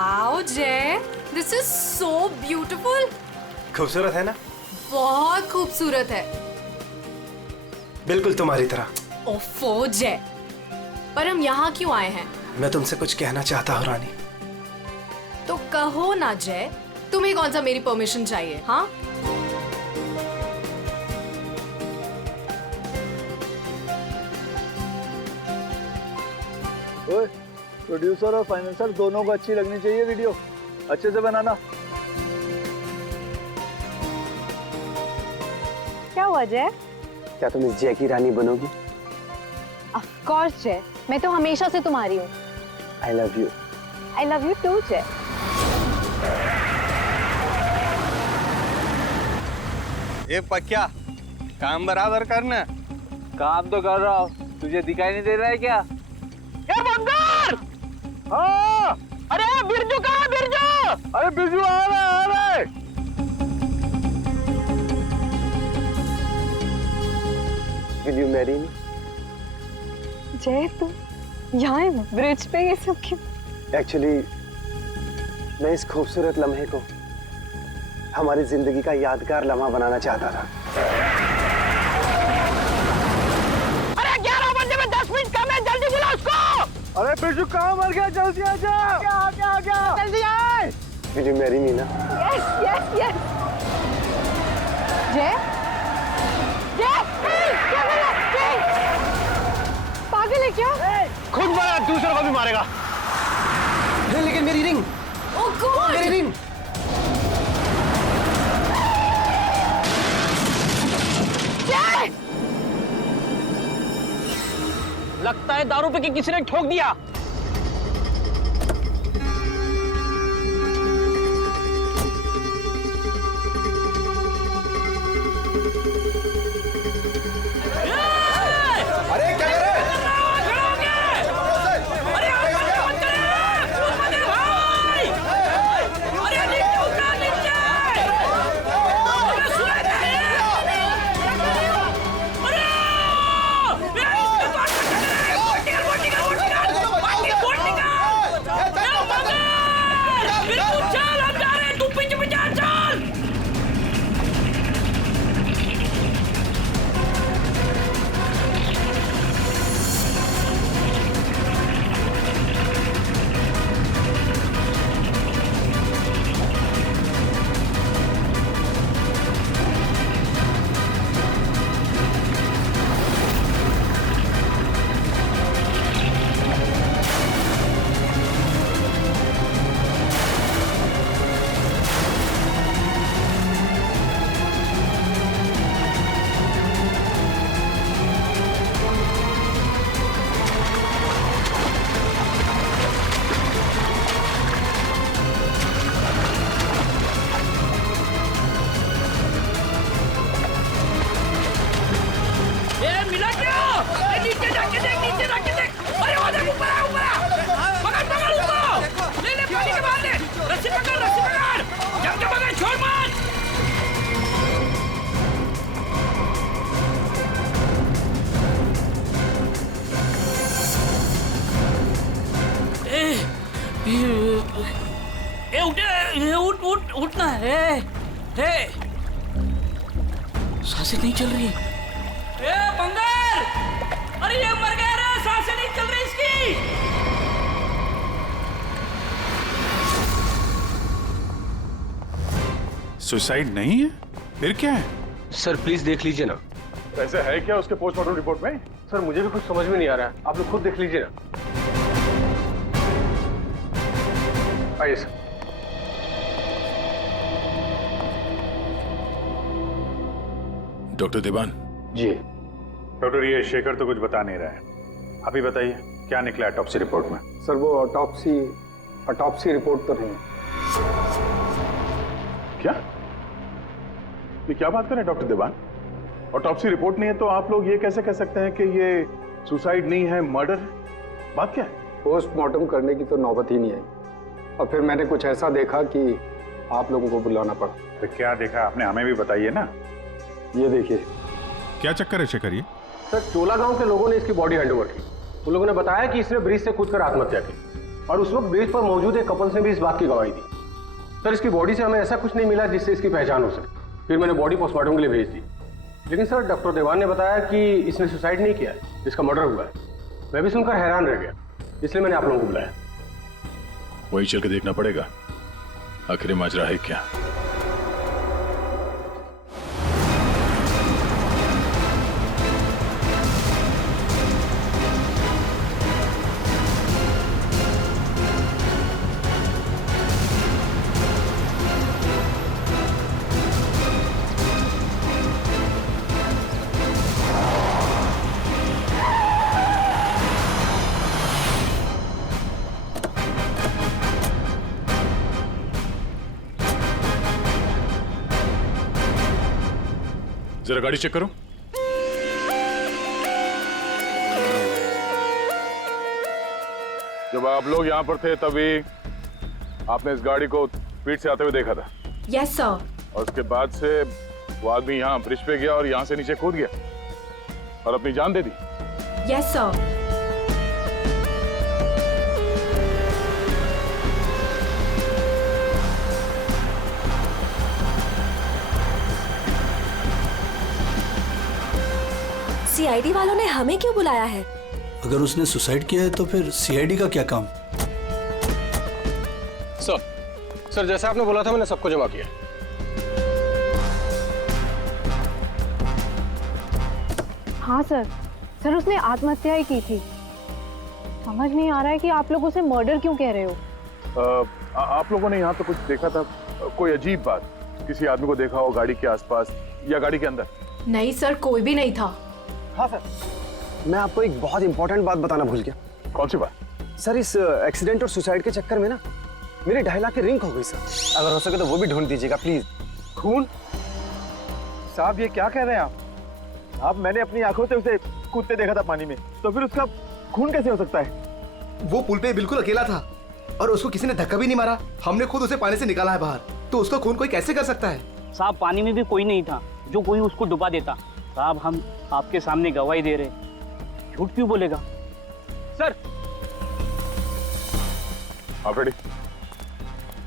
Wow जय, this is so beautiful. खूबसूरत है ना? बहुत खूबसूरत है। बिल्कुल तुम्हारी तरह। ओफो जय, पर हम यहाँ क्यों आए हैं? मैं तुमसे कुछ कहना चाहता हूँ रानी। तो कहो ना जय, तुम्हें कौन सा मेरी परमिशन चाहिए? हाँ, प्रोड्यूसर और फाइनेंसर दोनों को अच्छी लगनी चाहिए वीडियो, अच्छे से बनाना। क्या हुआ जय? क्या तुम इस जय की रानी बनोगी? ऑफ कोर्स जय, मैं तो हमेशा से तुम्हारी हूँ। I love you. I love you too Jay. ये पक्या, काम बराबर करना। काम तो कर रहा हूँ, तुझे दिखाई नहीं दे रहा है क्या? ये बंदर! हाँ, अरे बिरजू कहाँ है बिरजू? अरे बिरजू आ रहा है। Will you marry me? जय तुम यहाँ ब्रिज पे ये सब क्यों? Actually, मैं इस खूबसूरत लम्हे को हमारी जिंदगी का यादगार लम्हा बनाना चाहता था। अरे 11 बजे में 10 मिनट कम है, जल्दी बुला उसको। अरे बिरजू कहाँ मर गया? जल्दी आ जा। क्या? जल्दी आए। Will you marry me ना? Yes yes yes. जय जय क्या कर रहा है? पागल है क्या? खुद मरा, दूसरों को भी मारेगा। लेकिन मेरी रिंग, ओह गॉड, मेरी रिंग। लगता है दारू पे किसी ने ठोक दिया। अरे क्या कर रहे हैं? उठना है। सांसें नहीं चल रही। बंगाल, अरे ये मर गया रे, सांसें नहीं चल रही इसकी। सुसाइड नहीं है, फिर क्या है? सर प्लीज देख लीजिए ना। ऐसा है क्या उसके पोस्टमार्टम रिपोर्ट में? सर मुझे भी कुछ समझ में नहीं आ रहा है, आप लोग खुद देख लीजिए ना। आइए सर। डॉक्टर देवान। जी डॉक्टर, ये शेखर तो कुछ बता नहीं रहा है, आप ही बताइए क्या निकला ऑटोप्सी रिपोर्ट में? सर वो ऑटोप्सी रिपोर्ट तो नहीं। क्या? ये क्या बात कर रहे हैं डॉक्टर देवान? ऑटोप्सी रिपोर्ट नहीं है तो आप लोग ये कैसे कह सकते हैं कि ये सुसाइड नहीं है, मर्डर? बात क्या है? पोस्टमार्टम करने की तो नौबत ही नहीं आई, और फिर मैंने कुछ ऐसा देखा कि आप लोगों को बुलाना पड़ा। तो क्या देखा आपने, हमें भी बताइए ना। ये देखिए। क्या चक्कर है शेखर ये? सर चोला गांव के लोगों ने इसकी बॉडी हैंडओवर की। उन लोगों ने बताया कि इसने ब्रिज से कूदकर आत्महत्या की, और उस वक्त ब्रिज पर मौजूद एक कपल्स ने भी इस बात की गवाही दी। सर, इसकी बॉडी से हमें ऐसा कुछ नहीं मिला जिससे इसकी पहचान हो सके। फिर मैंने बॉडी पोस्टमार्टम के लिए भेज दी, लेकिन सर डॉक्टर देवान ने बताया कि इसने सुसाइड नहीं किया है, इसका मर्डर हुआ है। मैं भी सुनकर हैरान रह गया, इसलिए मैंने आप लोगों को बुलाया। वही चल के देखना पड़ेगा आखिर माजरा है क्या। जरा गाड़ी चेक करो। जब आप लोग यहाँ पर थे तभी आपने इस गाड़ी को स्पीड से आते हुए देखा था? Yes sir. और उसके बाद से वो आदमी यहाँ ब्रिज पे गया और यहाँ से नीचे कूद गया और अपनी जान दे दी? Yes sir. सीआईडी वालों ने हमें क्यों बुलाया है? अगर उसने सुसाइड किया है तो फिर सीआईडी का क्या काम? सर जैसा आपने बोला था मैंने सबको जमा किया। हाँ सर उसने आत्महत्या ही की थी। समझ नहीं आ रहा है कि आप लोग उसे मर्डर क्यों कह रहे हो। आप लोगों ने यहाँ पे कुछ देखा था? कोई अजीब बात, किसी आदमी को देखा हो गाड़ी के आसपास या गाड़ी के अंदर? नहीं सर, कोई भी नहीं था। हाँ सर, मैं आपको एक बहुत इंपॉर्टेंट बात बताना भूल गया। कौन सी बात? सर, इस एक्सीडेंट और सुसाइड के चक्कर में ना मेरी 2.5 लाख की रिंग हो गई सर। अगर हो सके तो वो भी ढूंढ दीजिएगा प्लीज। खून? साहब ये क्या कह रहे हैं आप? मैंने अपनी आंखों से उसे कूदते देखा था पानी में, तो फिर उसका खून कैसे हो सकता है? वो पुल पे बिल्कुल अकेला था और उसको किसी ने धक्का भी नहीं मारा। हमने खुद उसे पानी से निकाला है बाहर, तो उसका खून कोई कैसे कर सकता है? साहब पानी में भी कोई नहीं था जो कोई उसको डुबा देता। साहब हम आपके सामने गवाही दे रहे, झूठ क्यों बोलेगा? सर आप रेडी?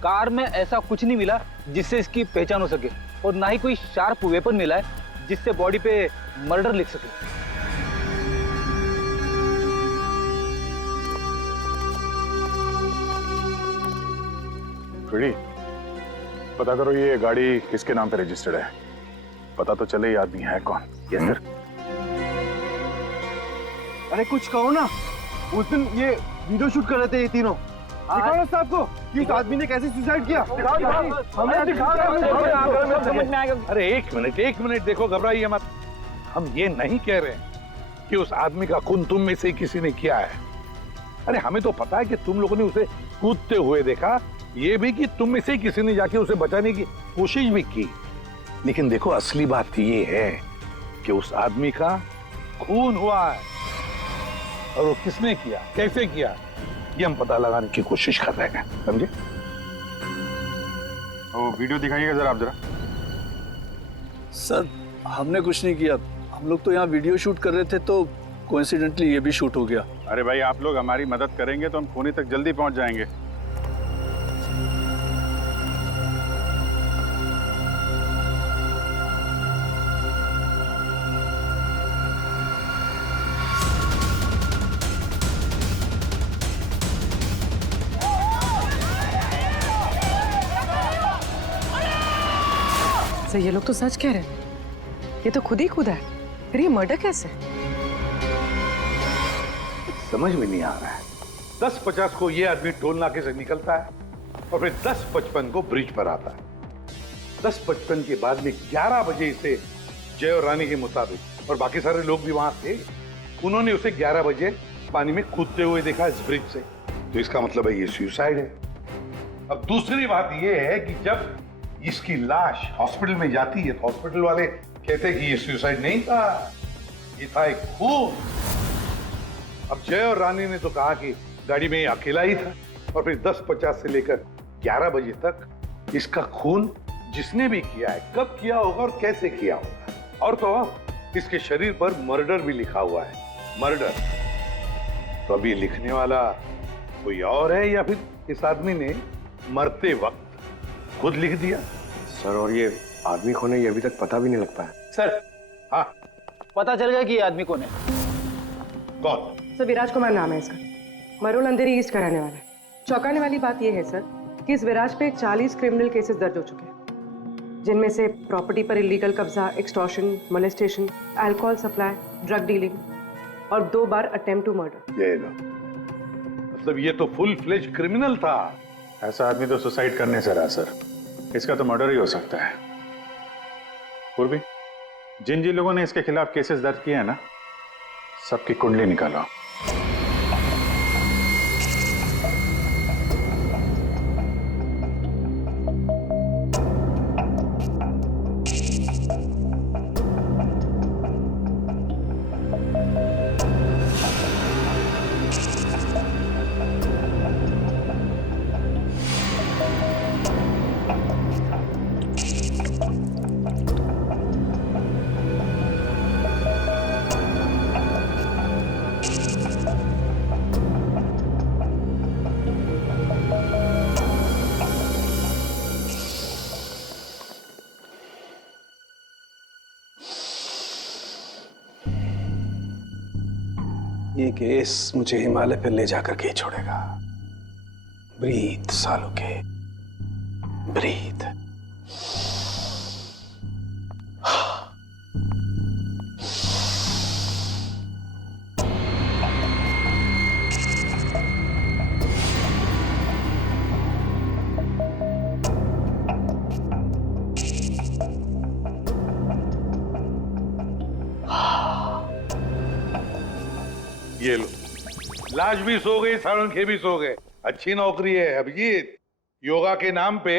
कार में ऐसा कुछ नहीं मिला जिससे इसकी पहचान हो सके, और ना ही कोई शार्प वेपन मिला है जिससे बॉडी पे मर्डर लिख सके। रेडी? पता करो ये गाड़ी किसके नाम पे रजिस्टर्ड है, पता तो चले ये आदमी है कौन। Yes sir. अरे कुछ कहो ना, उस दिन ये वीडियो शूट कर रहे थे ये तीनों। दिखाओ ना साहब को कि उस आदमी ने कैसे सुसाइड किया। हमें दिखाओ। अरे एक मिनट देखो, घबराइए मत। हम ये नहीं कह रहे कि उस आदमी का खून तुम में से किसी ने किया है। अरे हमें तो पता है कि तुम लोगों ने उसे कूदते हुए देखा, ये भी कि तुम में से किसी ने जाके उसे बचाने की कोशिश भी की। लेकिन देखो असली बात ये है कि उस आदमी का खून हुआ है, और वो किसने किया, कैसे किया, ये हम पता लगाने की कोशिश कर रहे हैं, समझे? वो वीडियो दिखाइएगा जरा आप जरा। सर हमने कुछ नहीं किया, हम लोग तो यहाँ वीडियो शूट कर रहे थे, तो कोइंसिडेंटली ये भी शूट हो गया। अरे भाई आप लोग हमारी मदद करेंगे तो हम खूनी तक जल्दी पहुंच जाएंगे। सर ये लोग तो सच कह रहे हैं, ये तो खुद ही कूदा है, फिर ये मर्डर कैसे? समझ में नहीं आ रहा है। 10:50 को ये आदमी टोल नाके से निकलता है और फिर 10:55 को ब्रिज पर आता है। 10:55 के बाद में 11 बजे इसे जय और रानी के मुताबिक, और बाकी सारे लोग भी वहां थे, उन्होंने उसे 11 बजे पानी में कूदते हुए देखा इस ब्रिज से, तो इसका मतलब है ये सुसाइड है। अब दूसरी बात ये है कि जब इसकी लाश हॉस्पिटल में जाती है तो हॉस्पिटल वाले कहते हैं कि ये सुसाइड नहीं था, ये था एक खून। अब जय और रानी ने तो कहा कि गाड़ी में अकेला ही था, और फिर 10:50 से लेकर 11 बजे तक इसका खून जिसने भी किया है, कब किया होगा और कैसे किया होगा, और तो इसके शरीर पर मर्डर भी लिखा हुआ है, मर्डर। तो अब ये लिखने वाला कोई और है या फिर इस आदमी ने मरते वक्त खुद लिख दिया? सर और ये आदमी कौन है ये अभी तक पता भी नहीं लग पाया। सर हाँ पता चल गया कि ये आदमी कौन है। कौन? सर विराज कुमार नाम है इसका, मरोल अंधेरी ईस्ट का रहने वाला है। चौंकाने वाली बात यह है सर कि इस विराज पे 40 क्रिमिनल केसेस दर्ज हो चुके हैं, जिनमें से प्रॉपर्टी पर इलीगल कब्जा, extortion, molestation, alcohol supply, drug dealing और 2 बार अटेम्प्ट टू मर्डर। ये लो, मतलब ये तो फुल फ्लेज क्रिमिनल था। ऐसा आदमी तो सुसाइड करने से रहा सर, इसका तो मर्डर ही हो सकता है। पूर्वी, जिन जिन लोगों ने इसके खिलाफ केसेस दर्ज किए हैं ना, सबकी कुंडली निकालो। ये केस मुझे हिमालय पर ले जाकर के ही छोड़ेगा। ब्रीथ सालों के, ब्रीथ। ये लो, लाश भी सो गई, साळुंखे भी सो गए। अच्छी नौकरी है अभिजीत, योगा के नाम पे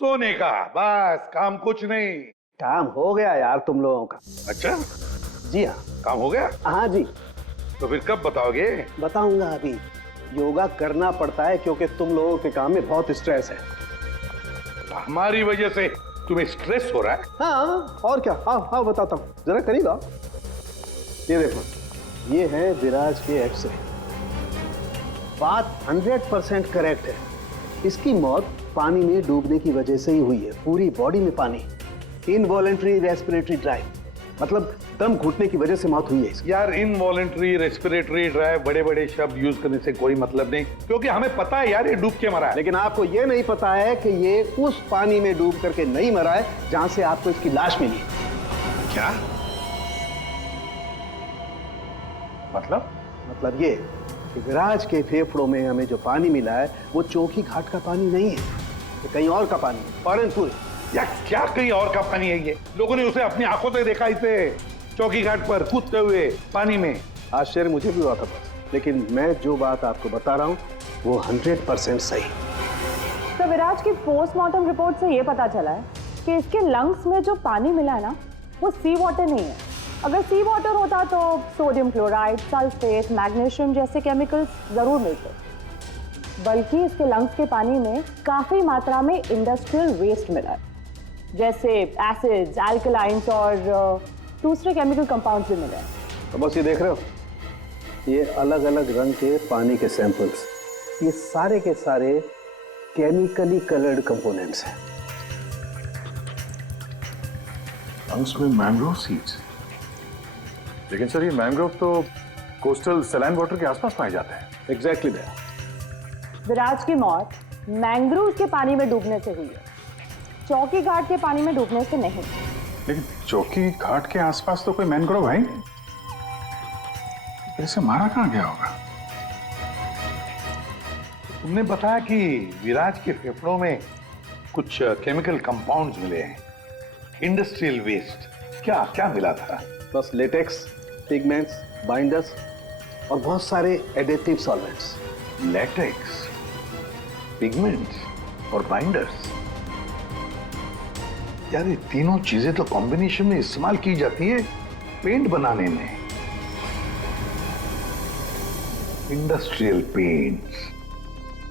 सोने का, बस काम कुछ नहीं। काम हो गया यार तुम लोगों का। अच्छा जी हाँ, काम हो गया? हाँ जी। तो फिर कब बताओगे? बताऊंगा अभी। योगा करना पड़ता है क्योंकि तुम लोगों के काम में बहुत स्ट्रेस है। हमारी वजह से तुम्हें स्ट्रेस हो रहा है? हाँ और क्या, आओ आओ बताता हूँ, जरा करीब आओ। ये देखो, ये है विराज के एक्सरे। बात 100% करेक्ट है। इसकी मौत पानी में डूबने की वजह से ही हुई है। पूरी बॉडी में पानी, इनवॉलेंट्री रेस्पिरेटरी ड्राइव, मतलब दम घुटने की वजह से मौत हुई है इसकी। यार इनवॉलेंट्री रेस्पिरेटरी ड्राइव बड़े बड़े शब्द यूज करने से कोई मतलब नहीं, क्योंकि हमें पता है यार ये डूब के मरा है। लेकिन आपको ये नहीं पता है कि ये उस पानी में डूब करके नहीं मरा है जहां से आपको इसकी लाश मिली। क्या मतलब ये कि विराज के फेफड़ों में हमें जो पानी मिला है वो चौकी घाट का पानी नहीं है, ये कहीं और का पानी है। फौरनपुर। या क्या कहीं और का पानी है? ये लोगों ने उसे अपनी आंखों से देखा, इसे चौकी घाट पर कूदते हुए पानी में। आश्चर्य मुझे भी हुआ था बस, लेकिन मैं जो बात आपको बता रहा हूँ वो 100% सही। तो विराज की पोस्टमार्टम रिपोर्ट से ये पता चला है कि इसके लंग्स में जो पानी मिला है ना, वो सी वाटर नहीं है। अगर सी वाटर होता तो सोडियम क्लोराइड, सल्फेट, मैग्नीशियम जैसे केमिकल्स जरूर मिलते, बल्कि इसके लंग्स के पानी में काफी मात्रा में इंडस्ट्रियल वेस्ट मिला है, जैसे एसिड्स, अल्कलाइंस और दूसरे केमिकल कंपाउंड्स भी मिले हैं। तो बस ये देख रहे हो, ये अलग अलग रंग के पानी के सैंपल्स, ये सारे के सारे केमिकली कलर्ड कंपोनेंट्स हैं। उसमें मैंग्रोव सीड्स, लेकिन सर ये मैंग्रोव तो कोस्टल सैलाइन वाटर के आसपास पाए जाते हैं। Exactly that. विराज की मौत मैंग्रोव के पानी में डूबने से हुई है, चौकी घाट के पानी में डूबने से नहीं। लेकिन चौकी घाट के आसपास तो कोई मैंग्रोव है ही नहीं, इसे मारा कहाँ गया होगा? तुमने बताया कि विराज के फेफड़ों में कुछ केमिकल कंपाउंड्स मिले हैं, इंडस्ट्रियल वेस्ट। क्या क्या मिला था? बस लेटेक्स, पिगमेंट्स, बाइंडर्स और बहुत सारे एडिटिव सॉल्वेंट्स। लेटेक्स, पिगमेंट्स और बाइंडर्स, यार ये तीनों चीजें तो कॉम्बिनेशन में इस्तेमाल की जाती है पेंट बनाने में। इंडस्ट्रियल पेंट्स,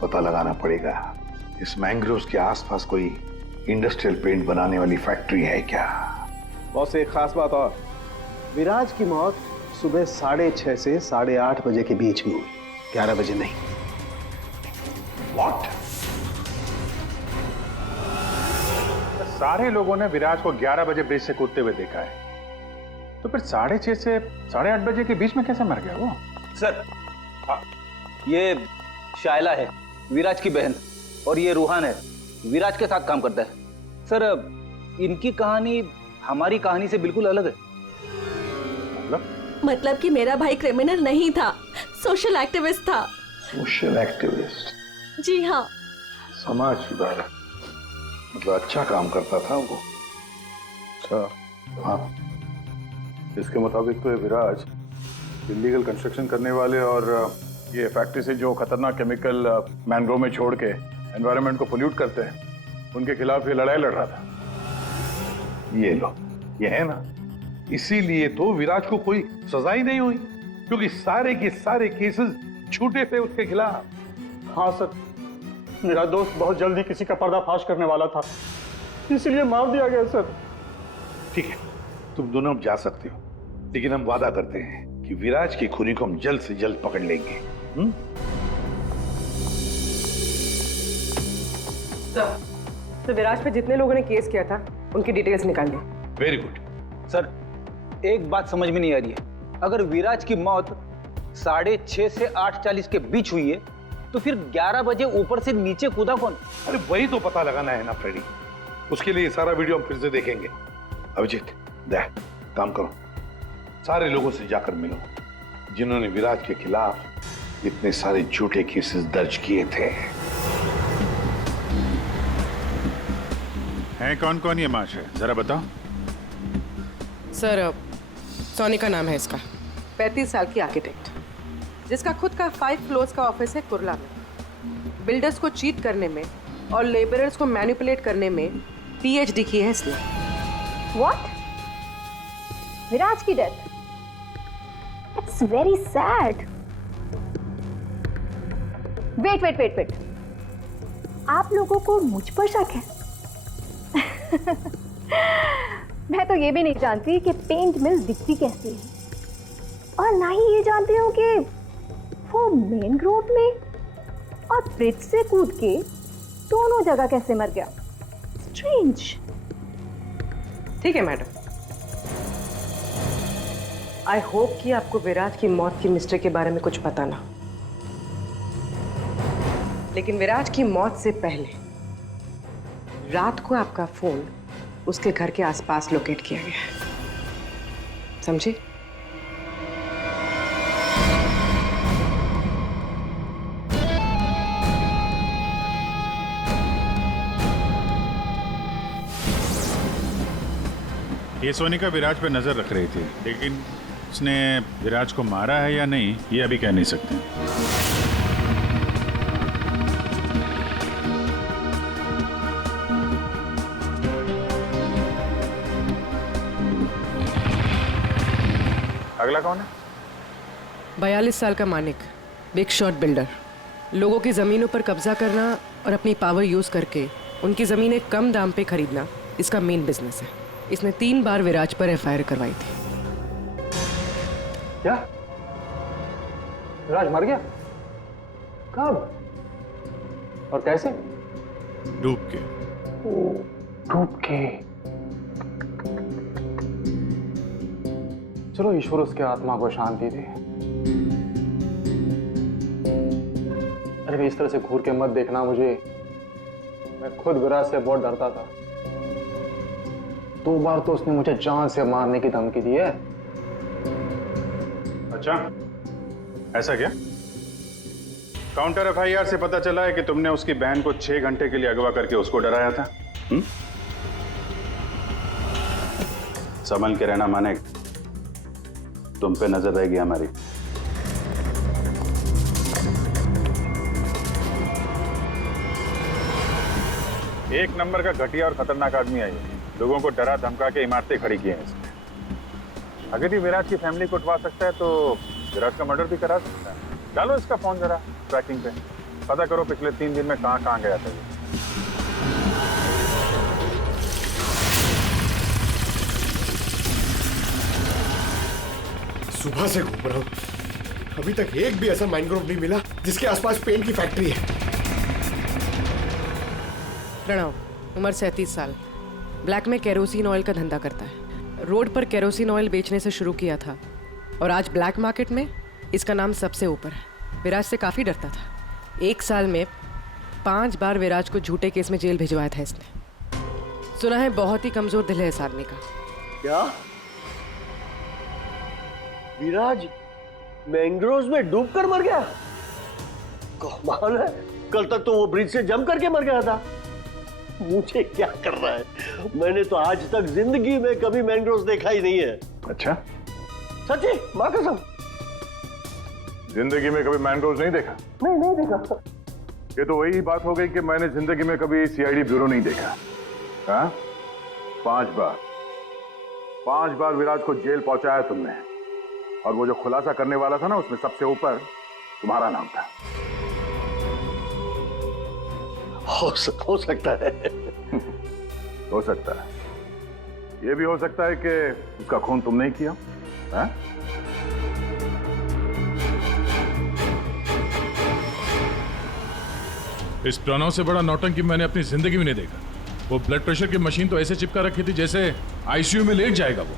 पता लगाना पड़ेगा इस मैंग्रोव्स के आसपास कोई इंडस्ट्रियल पेंट बनाने वाली फैक्ट्री है क्या? बस एक खास बात और, विराज की मौत सुबह 6:30 से 8:30 बजे के बीच में हुई, 11 बजे नहीं। What? सारे लोगों ने विराज को 11 बजे ब्रिज से कूदते हुए देखा है, तो फिर 6:30 से 8:30 बजे के बीच में कैसे मर गया वो? सर, ये शायला है, विराज की बहन, और ये रूहान है, विराज के साथ काम करता है। सर, इनकी कहानी हमारी कहानी से बिल्कुल अलग है। मतलब कि मेरा भाई क्रिमिनल नहीं था, सोशल एक्टिविस्ट था। Social activist? जी हाँ। समाज सुधारक, मतलब अच्छा काम करता था वो। अच्छा, हाँ। इसके मुताबिक तो ये विराज इलीगल कंस्ट्रक्शन करने वाले और ये फैक्ट्री से जो खतरनाक केमिकल मैंग्रोव में छोड़ के एनवायरनमेंट को पोल्यूट करते हैं, उनके खिलाफ ये लड़ाई लड़ रहा था। ये लो, ये है ना, इसीलिए तो विराज को कोई सजा ही नहीं हुई, क्योंकि सारे के सारे केसेस झूठे थे उसके खिलाफ। हाँ सर, मेरा दोस्त बहुत जल्दी किसी का पर्दाफाश करने वाला था, इसीलिए मार दिया गया सर। ठीक है, तुम दोनों अब जा सकते हो, लेकिन हम वादा करते हैं कि विराज की खूनी को हम जल्द से जल्द पकड़ लेंगे। तो विराज पे जितने लोगों ने केस किया था उनकी डिटेल्स निकाल ली। Very good. सर, एक बात समझ में नहीं आ रही है, अगर विराज की मौत 6:30 से 8:40 के बीच हुई है, तो फिर 11 बजे ऊपर से नीचे कूदा कौन? अरे वही तो पता लगाना है ना फ्रेडी, उसके लिए सारा वीडियो हम फिर से देखेंगे। अभिजीत, दे काम करो, सारे लोगों से जाकर मिलो जिन्होंने विराज के खिलाफ इतने सारे झूठे केसेस दर्ज किए थे। हैं कौन कौन ये माश है, जरा बताओ। सर, सोनी का नाम है इसका, 35 साल की आर्किटेक्ट, जिसका खुद का 5 फ्लोर्स का ऑफिस है कुर्ला में। बिल्डर्स को चीट करने में और लेबरर्स को मैनिपुलेट करने में PhD की है इसने। What? विराज की death? It's very sad. Wait. आप लोगों को मुझ पर शक है? मैं तो ये भी नहीं जानती कि पेंट मिल दिखती कैसी है, और ना ही ये जानती हूँ कि वो मेन रोड में और ब्रिज से कूद के दोनों जगह कैसे मर गया। स्ट्रेंज। ठीक है मैडम, आई होप कि आपको विराज की मौत की मिस्ट्री के बारे में कुछ पता ना, लेकिन विराज की मौत से पहले रात को आपका फोन उसके घर के आसपास लोकेट किया गया है, समझे? ये सोनिका विराज पे नजर रख रही थी, लेकिन उसने विराज को मारा है या नहीं ये अभी कह नहीं सकते। अगला कौन है? 42 साल का मानिक, बिग शॉट बिल्डर, लोगों की जमीनों पर कब्जा करना और अपनी पावर यूज करके उनकी जमीनें कम दाम पे खरीदना इसका मेन बिजनेस है। इसने 3 बार विराज पर FIR करवाई थी। क्या? विराज मर गया? कब और कैसे? डूब के। डूब के? चलो ईश्वर उसके आत्मा को शांति दे। अरे इस तरह से घूर के मत देखना मुझे, मैं खुद विराज से बहुत डरता था। 2 बार तो उसने मुझे जान से मारने की धमकी दी है। अच्छा, ऐसा क्या? काउंटर FIR से पता चला है कि तुमने उसकी बहन को 6 घंटे के लिए अगवा करके उसको डराया था। संभल के रहना माने, तुम पे नजर रहेगी हमारी। एक नंबर का घटिया और खतरनाक आदमी है, लोगों को डरा धमका के इमारतें खड़ी की हैं इसने। अगर ये विराज की फैमिली को उठवा सकता है तो विराज का मर्डर भी करा सकता है। डालो इसका फोन जरा ट्रैकिंग पे, पता करो पिछले 3 दिन में कहां गया था ये। सुबह से घूम रहा हूं, अभी तक एक भी ऐसा मैनग्रोव नहीं मिला जिसके आसपास पेंट की फैक्ट्री है। प्रणव, उम्र 37 साल, ब्लैक में केरोसिन ऑयल का धंधा करता है। रोड पर केरोसिन ऑयल बेचने से शुरू किया था और आज ब्लैक मार्केट में इसका नाम सबसे ऊपर है। विराज से काफ़ी डरता था। 1 साल में 5 बार विराज को झूठे केस में जेल भिजवाया था इसने। सुना है बहुत ही कमजोर दिल है इस आदमी का। क्या विराज मैंग्रोव्स में डूबकर मर गया? कमाल है, कल तक तो वो ब्रिज से जंप करके मर गया था। मुझे क्या कर रहा है, मैंने तो आज तक जिंदगी में कभी मैंग्रोव्स देखा ही नहीं है। अच्छा, सच्ची माँ कसम, जिंदगी में कभी मैंग्रोव्स नहीं देखा? नहीं देखा। ये तो वही बात हो गई कि मैंने जिंदगी में कभी सीआईडी ब्यूरो नहीं देखा। हाँ, 5 बार विराज को जेल पहुंचाया तुमने, और वो जो खुलासा करने वाला था ना, उसमें सबसे ऊपर तुम्हारा नाम था। हो सकता है। हो सकता है, ये भी हो सकता है कि उसका खून तुमने ही किया। हाँ? इस प्रणव से बड़ा नौटंकी मैंने अपनी जिंदगी में नहीं देखा। वो ब्लड प्रेशर की मशीन तो ऐसे चिपका रखी थी जैसे आईसीयू में लेट जाएगा वो।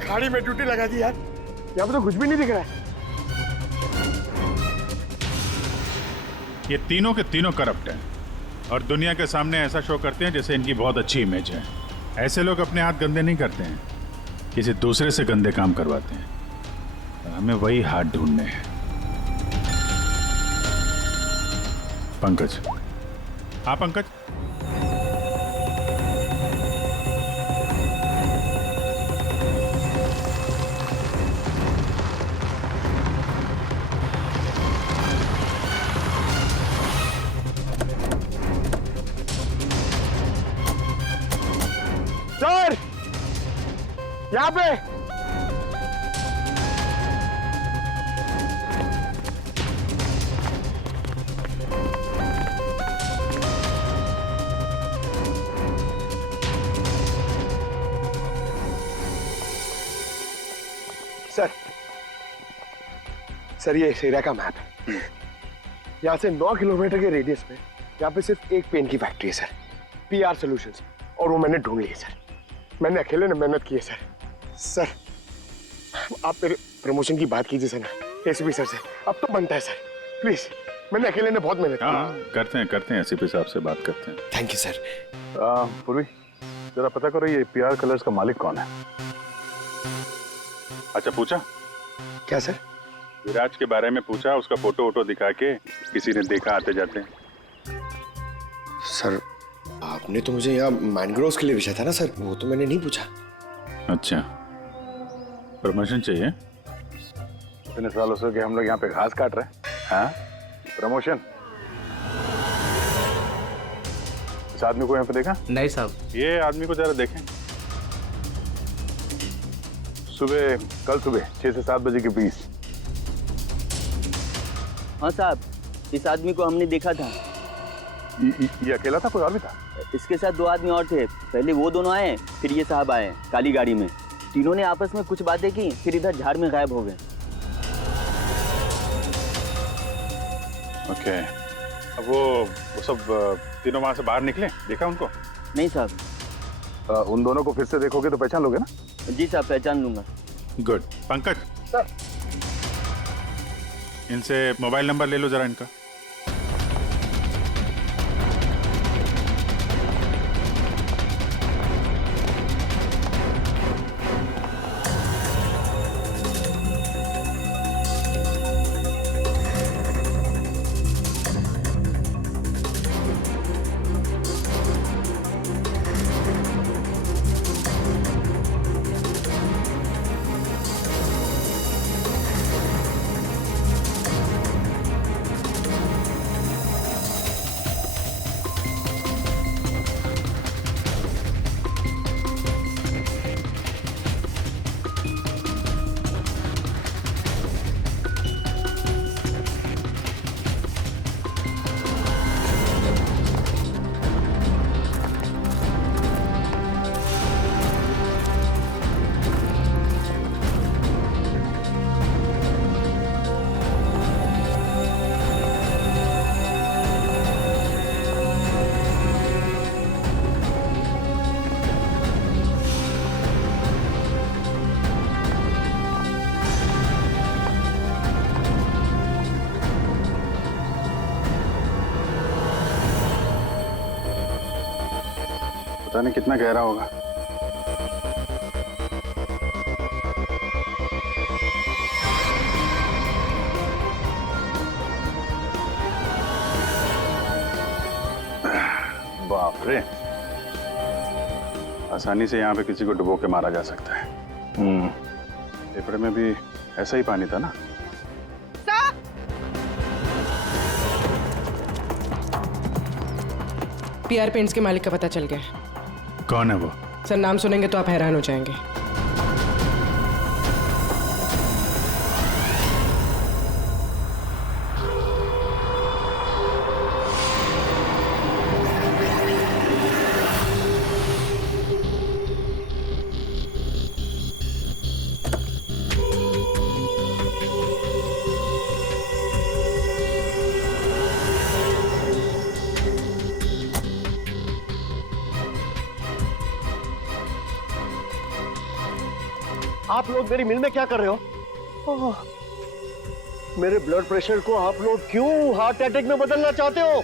खाड़ी में ड्यूटी लगा दी यार, यहाँ पे तो कुछ भी नहीं दिख रहा है। ये तीनों के तीनों करप्ट हैं और दुनिया के सामने ऐसा शो करते हैं जैसे इनकी बहुत अच्छी इमेज है। ऐसे लोग अपने हाथ गंदे नहीं करते हैं, किसी दूसरे से गंदे काम करवाते हैं। हमें वही हाथ ढूंढने हैं। पंकज। हाँ पंकज। सर, यहाँ पे सर ये इस एरिया का मैप है। यहाँ से 9 किलोमीटर के रेडियस में यहाँ पे सिर्फ एक पेन की फैक्ट्री है सर, पीआर सॉल्यूशंस, और वो मैंने ढूंढ ली है सर। मैंने अकेले ने मेहनत की है सर। सर आप मेरे प्रमोशन की बात कीजिए सर ना एसीपी सर से, अब तो बनता है सर, प्लीज। मैंने अकेले ने बहुत मेहनत की। करते हैं एसीपी साहब से बात करते हैं। Thank you sir. पूर्वी जरा पता करो ये पीआर कलर्स का मालिक कौन है। अच्छा पूछा क्या सर? विराज के बारे में पूछा, उसका फोटो वोटो दिखा के किसी ने देखा आते जाते? सर आपने तो मुझे यहाँ मैंग्रोव्स के लिए पूछा था ना सर, वो तो मैंने नहीं पूछा। अच्छा, प्रमोशन चाहिए? इतने सालों से कि हम लोग यहाँ पे घास काट रहे हैं। हाँ, प्रमोशन। इस आदमी को यहाँ पे देखा? नहीं साहब। ये आदमी को जरा देखें। कल सुबह 6 से 7 बजे के बीच। हाँ साहब, इस आदमी को हमने देखा था। ये अकेला था, कोई और भी था? इसके साथ 2 आदमी और थे। पहले वो दोनों आए, फिर ये साहब आए काली गाड़ी में। तीनों ने आपस में कुछ बातें की, फिर इधर झाड़ में गायब हो गए। ओके, अब वो सब तीनों वहां से बाहर निकले, देखा उनको? नहीं साहब। उन दोनों को फिर से देखोगे तो पहचान लोगे ना? जी साहब, पहचान लूंगा। गुड। पंकज सर, इनसे मोबाइल नंबर ले लो जरा इनका। पता नहीं कितना गहरा होगा। बाप रे, आसानी से यहाँ पे किसी को डुबो के मारा जा सकता है। पेपर में भी ऐसा ही पानी था ना। पीआर पेंट्स के मालिक का पता चल गया। कौन है वो? सर नाम सुनेंगे तो आप हैरान हो जाएंगे। आप लोग मेरी मिल में क्या कर रहे हो? मेरे ब्लड प्रेशर को आप लोग क्यों हार्ट अटैक में बदलना चाहते हो?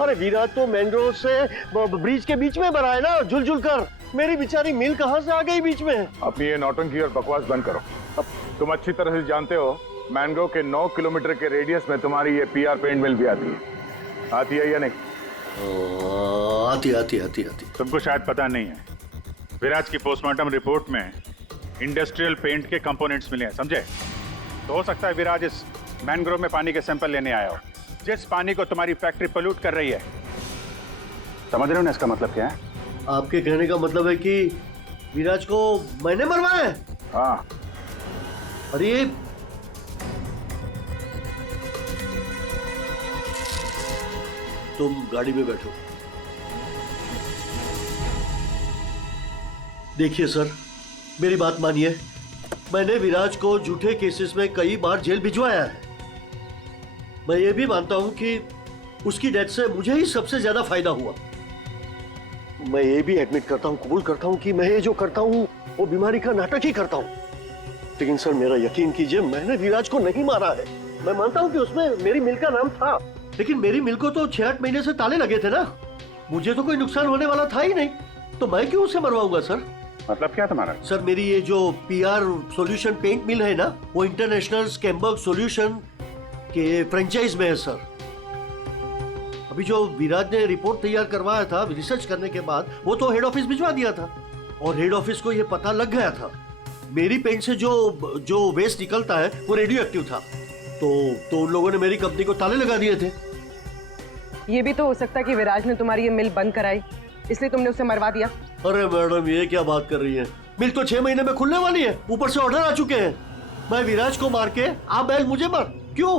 अरे विराट तो मैंग्रोव से ब्रिज के बीच में मरा है ना, झुल कर। मेरी बेचारी मिल कहां से आ गई बीच में? अपनी ये नौटंकी और बकवास बंद करो। तुम अच्छी तरह से जानते हो मैंग्रोव के 9 किलोमीटर के रेडियस में तुम्हारी ये पीआर पेंट मिल भी आती है या नहीं? आती। तुमको शायद पता नहीं है, विराज की पोस्टमार्टम रिपोर्ट में इंडस्ट्रियल पेंट के कंपोनेंट्स मिले हैं, समझे? तो हो सकता है विराज इस मैंग्रोव में पानी के सैंपल लेने आया हो, जिस पानी को तुम्हारी फैक्ट्री पोल्यूट कर रही है। समझ रहे हो ना इसका मतलब क्या है? आपके कहने का मतलब है कि विराज को मैंने मरवाया है? हाँ। अरे तुम गाड़ी में बैठो। देखिए सर, मेरी बात मानिए, मैंने विराज को झूठे केसेस में कई बार जेल भिजवाया है। मैं ये भी मानता हूं कि उसकी डेथ से मुझे ही सबसे ज्यादा फायदा हुआ। मैं ये भी एडमिट करता हूं, कबूल करता हूं कि मैं ये जो करता हूं वो बीमारी का नाटक ही करता हूं। लेकिन सर मेरा यकीन कीजिए, मैंने विराज को नहीं मारा है। मैं मानता हूं कि उसमें मेरी मिल का नाम था, लेकिन मेरी मिल को तो 6-8 महीने से ताले लगे थे ना। मुझे तो कोई नुकसान होने वाला था ही नहीं, तो मैं क्यों उसे मरवाऊंगा सर? मतलब क्या तुम्हारा? सर मेरी ये जो पीआर सॉल्यूशन पेंट मिल है ना, वो इंटरनेशनल स्कैम्बर्ग सॉल्यूशन के फ्रेंचाइज में है सर। अभी जो विराज ने रिपोर्ट तैयार करवाया था रिसर्च करने के बाद, वो तो हेड ऑफिस भिजवा दिया था, और हेड ऑफिस को ये पता लग गया था मेरी पेंट से जो वेस्ट निकलता है वो रेडियो एक्टिव था। तो उन लोगों ने मेरी कंपनी को ताले लगा दिए थे। ये भी तो हो सकता है कि विराज ने तुम्हारी ये मिल बंद कराई, इसलिए तुमने उसे मरवा दिया। अरे मैडम, ये क्या बात कर रही है? मिल तो 6 महीने में खुलने वाली है, ऊपर से ऑर्डर आ चुके हैं। मैं विराज को मार के आप बैल मुझे मार, क्यों?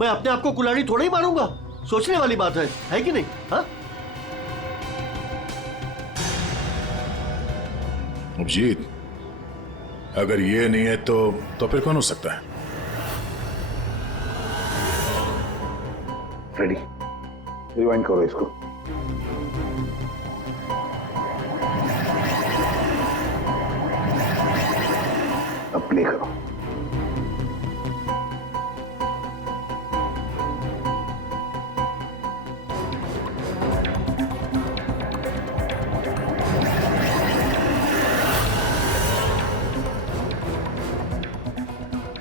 मैं अपने आप को कुल्हाड़ी थोड़ा ही मारूंगा। सोचने वाली बात है कि नहीं? हाँ अभिजीत, अगर ये नहीं है तो फिर कौन हो सकता है? रेडी, रिवाइंड करो इसको। अब प्ले करो।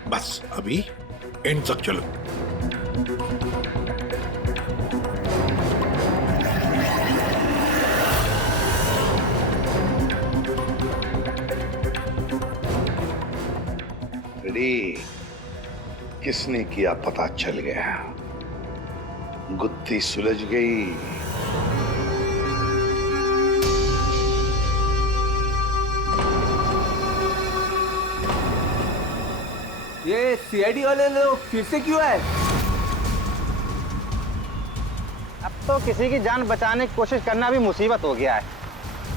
बस अभी एंड तक चलो। रेडी? किसने किया पता चल गया, गुत्थी सुलझ गई। ये सीआईडी वाले लोग फिर से क्यों आए? अब तो किसी की जान बचाने की कोशिश करना भी मुसीबत हो गया है।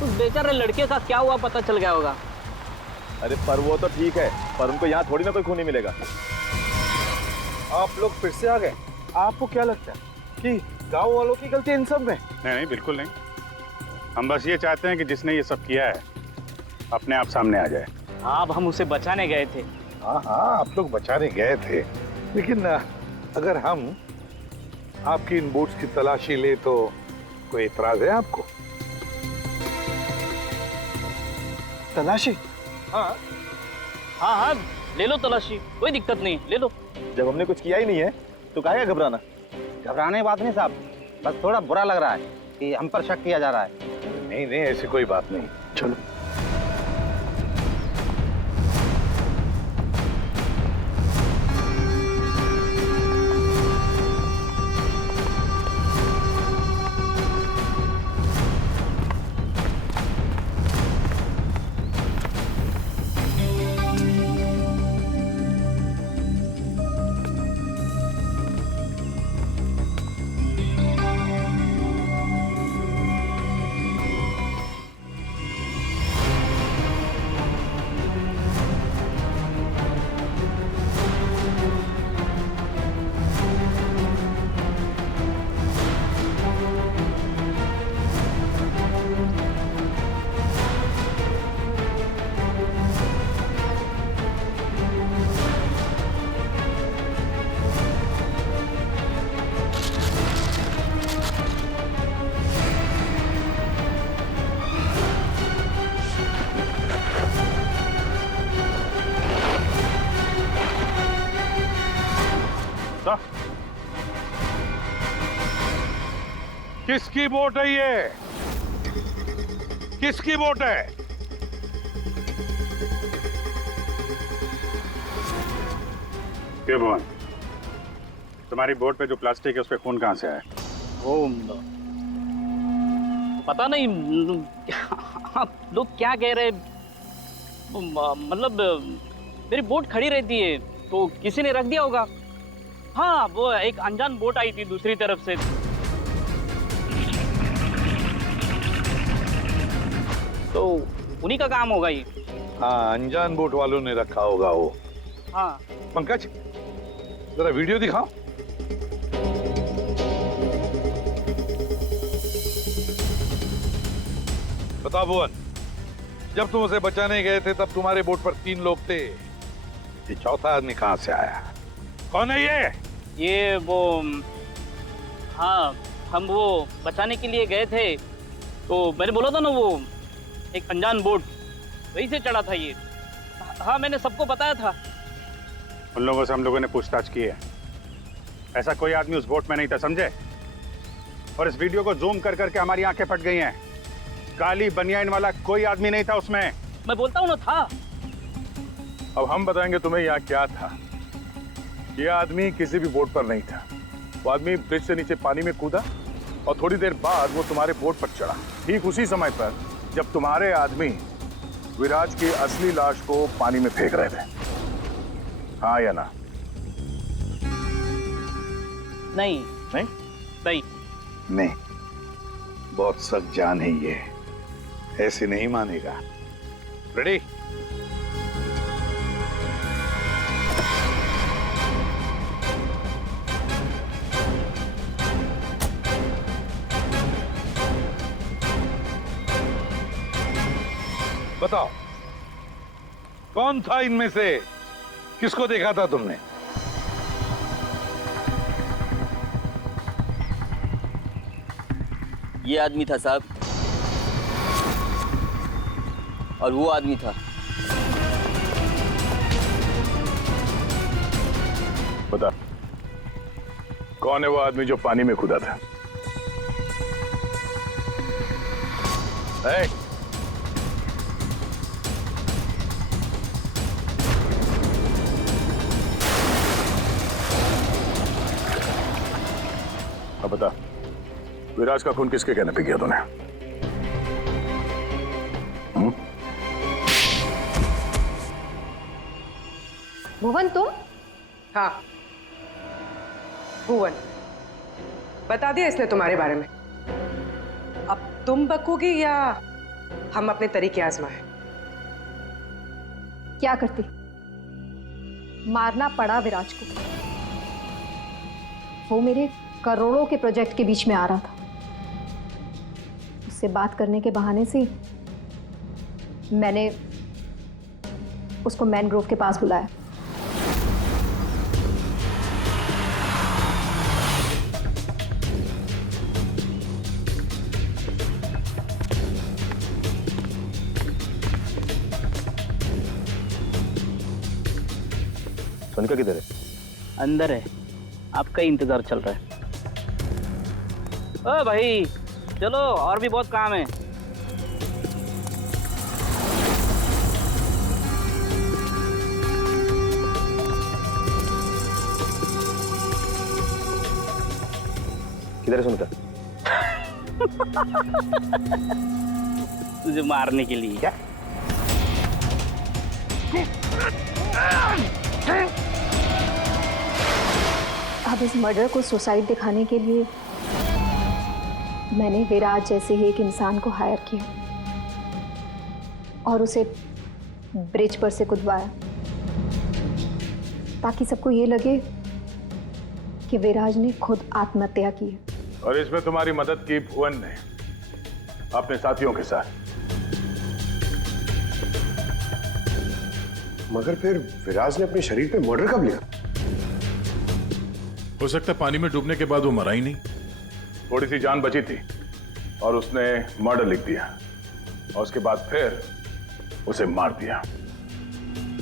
उस बेचारे लड़के का क्या हुआ पता चल गया होगा। अरे पर वो तो ठीक है, पर उनको यहाँ थोड़ी ना कोई खूनी मिलेगा। आप लोग फिर से आ गए। आपको क्या लगता है कि गांव वालों की गलती इन सब में? नहीं, बिल्कुल नहीं। हम बस ये चाहते हैं कि जिसने ये सब किया है अपने आप सामने आ जाए। अब हम उसे बचाने गए थे। हाँ, आप लोग बचाने गए थे, लेकिन अगर हम आपकी इन बूट्स की तलाशी ले तो कोई इतराज है आपको? तलाशी? हाँ हाँ हाँ, ले लो तलाशी, कोई दिक्कत नहीं, ले लो। जब हमने कुछ किया ही नहीं है तो काहे घबराना? घबराने की बात नहीं साहब, बस थोड़ा बुरा लग रहा है कि हम पर शक किया जा रहा है। नहीं नहीं, ऐसी कोई बात नहीं। चलो। किसकी बोट है ये? किसकी बोट है? क्यों भुवन, तुम्हारी बोट पे जो प्लास्टिक है उस पे खून कहाँ से आया? वो पता नहीं, आप लोग क्या कह रहे, मतलब मेरी बोट खड़ी रहती है तो किसी ने रख दिया होगा। हाँ, वो एक अनजान बोट आई थी दूसरी तरफ से, तो उन्हीं का काम होगा ये। हाँ, अनजान बोट वालों ने रखा होगा वो। हाँ। पंकज, जरा वीडियो दिखाओ। बताओ भुवन, जब तुम उसे बचाने गए थे तब तुम्हारे बोट पर 3 लोग थे, ये चौथा आदमी कहाँ से आया? कौन है ये? ये वो, हाँ, हम वो बचाने के लिए गए थे तो मैंने बोला था ना, वो एक अनजान बोट, वहीं से चढ़ा था ये। हाँ, मैंने सबको बताया था। उन लोगों से हम लोगों ने पूछताछ की है, ऐसा कोई आदमी उस बोट में नहीं था, समझे? और इस वीडियो को जूम कर करके हमारी आंखें फट गई हैं। काली बनियान वाला कोई आदमी नहीं था उसमें। मैं बोलता हूँ ना, था। अब हम बताएंगे तुम्हें यहाँ क्या था। ये आदमी किसी भी बोट पर नहीं था। वो आदमी ब्रिज से नीचे पानी में कूदा और थोड़ी देर बाद वो तुम्हारे बोट पर चढ़ा, ठीक उसी समय पर जब तुम्हारे आदमी विराज की असली लाश को पानी में फेंक रहे थे। हाँ या ना? नहीं नहीं नहीं नहीं, बहुत सख्त जान है ये, ऐसे नहीं मानेगा। रेडी? बताओ, कौन था इनमें से? किसको देखा था तुमने? ये आदमी था साहब, और वो आदमी था। बता, कौन है वो आदमी जो पानी में कूदा था? अब बता, विराज का खून किसके कहने पे किया तूने? भुवन, तुम? हाँ, भुवन, बता दिया इसने तुम्हारे बारे में। अब तुम बकोगी या हम अपने तरीके आजमाएं? क्या करती? मारना पड़ा विराज को। वो मेरे करोड़ों के प्रोजेक्ट के बीच में आ रहा था। उससे बात करने के बहाने से मैंने उसको मैनग्रोव के पास बुलाया। कनका किधर है? अंदर है, आपका ही इंतजार चल रहा है। ओ भाई चलो, और भी बहुत काम है। किधर है सुनीता? तुझे मारने के लिए। क्या? अब इस मर्डर को सुसाइड दिखाने के लिए मैंने विराज जैसे ही एक इंसान को हायर किया और उसे ब्रिज पर से कूदवाया ताकि सबको ये लगे कि विराज ने खुद आत्महत्या की है। और इसमें तुम्हारी मदद की भुवन ने अपने साथियों के साथ। मगर फिर विराज ने अपने शरीर पे मर्डर कब लिखा? हो सकता है पानी में डूबने के बाद वो मरा ही नहीं, थोड़ी सी जान बची थी और उसने मर्डर लिख दिया और उसके बाद फिर उसे मार दिया।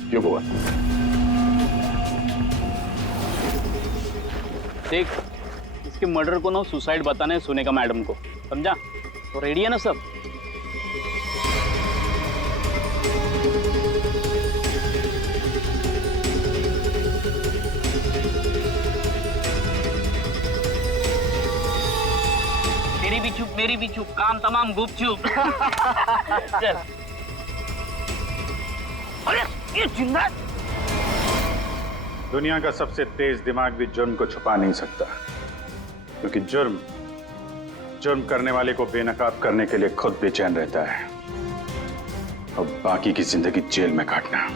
क्यों भुवन? देख, इसके मर्डर को ना सुसाइड बताना है सुनेगा मैडम को, समझा? तो रेडी है ना सब? मेरी भी चुप, काम तमाम गुपचुप। चल। अरे ये जिंदा! दुनिया का सबसे तेज दिमाग भी जुर्म को छुपा नहीं सकता, क्योंकि जुर्म करने वाले को बेनकाब करने के लिए खुद बेचैन रहता है और बाकी की जिंदगी जेल में काटना।